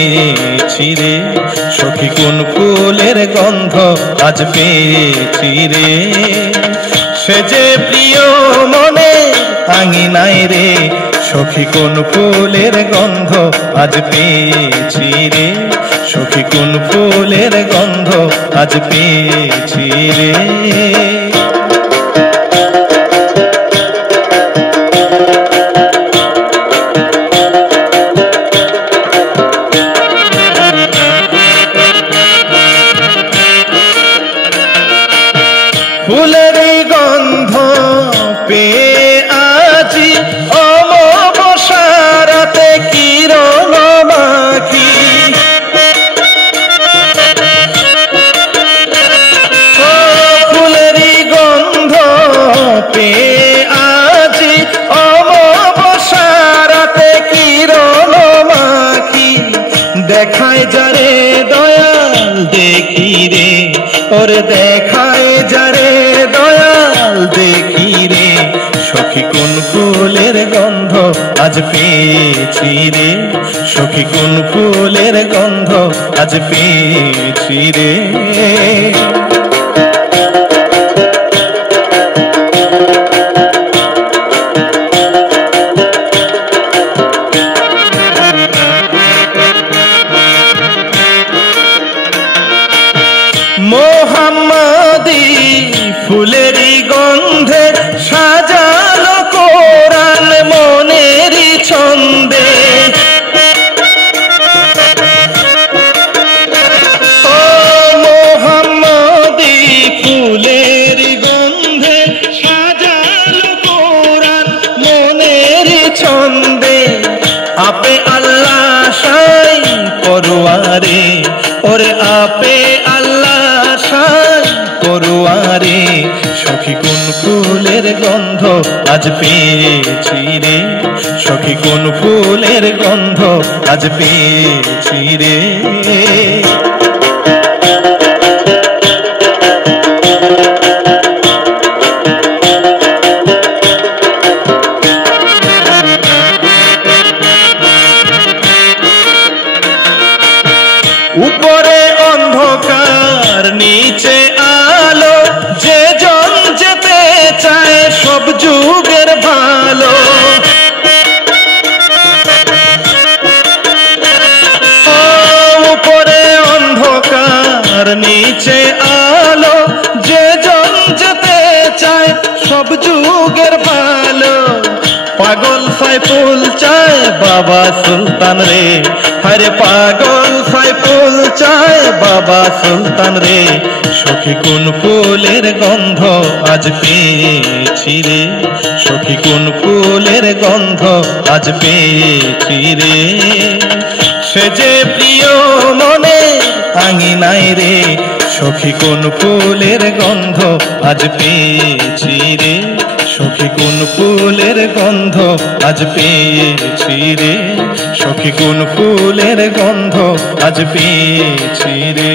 পেয়েছি রে, সখী কোন ফুলের গন্ধ আজ পেয়েছি রে। সে যে প্রিয় মনে আঙিনায় রে, সখী কোন ফুলের গন্ধ আজ পেয়েছি রে, সখী কোন ফুলের গন্ধ আজ পেয়েছি রে। ফুলের গন্ধ পেয়ে আজি অমাবস্যারাতে কিরণ মাখি, ফুলের গন্ধ পেয়ে আজি অমাবস্যারাতে কিরণ মাখি, দেখায় যারে দয়াল দেখি রে, ওরে দেখায় যারে দয়াল দেখি রে, সখী কোন ফুলের গন্ধ আজ পেয়েছি রে, সখী কোন ফুলের গন্ধ আজ পেয়েছি রে। মোহাম্মদী ফুলেরই গন্ধে সাজালো কোরআন মনেরই ছন্দে, ও মোহাম্মদী ফুলেরই গন্ধে সাজালো কোরআন মনেরই ছন্দে, আপে আল্লাহ সাই পরোয়ারে, ওরে আপে আল্লাহ সাই পরোয়ারে, সখী কোন ফুলের গন্ধ আজ পেয়েছি রে, সখী কোন ফুলের গন্ধ আজ পেয়েছি রে। উপরে অন্ধকার নিচে আলো, যে জন যেতে চায় সব যুগের ভালো, উপরে অন্ধকার নিচে আলো, যে জন যেতে চায় সব যুগের ভালো, পাগল সাইফুল চায় বাবা সুলতান রে, হরে পাগল সাইফুল চায় বাবা সুলতান রে, সখী কোন ফুলের গন্ধ আজ পেয়েছি রে, সখী কোন ফুলের গন্ধ আজ পেয়েছি রে। সে যে প্রিয় মনে আঙিনায় রে, সখী কোন ফুলের গন্ধ আজ পেয়েছি রে, সখী কোন ফুলের গন্ধ আজ পেয়েছি রে, সখী কোন ফুলের গন্ধ আজ পেয়েছি রে।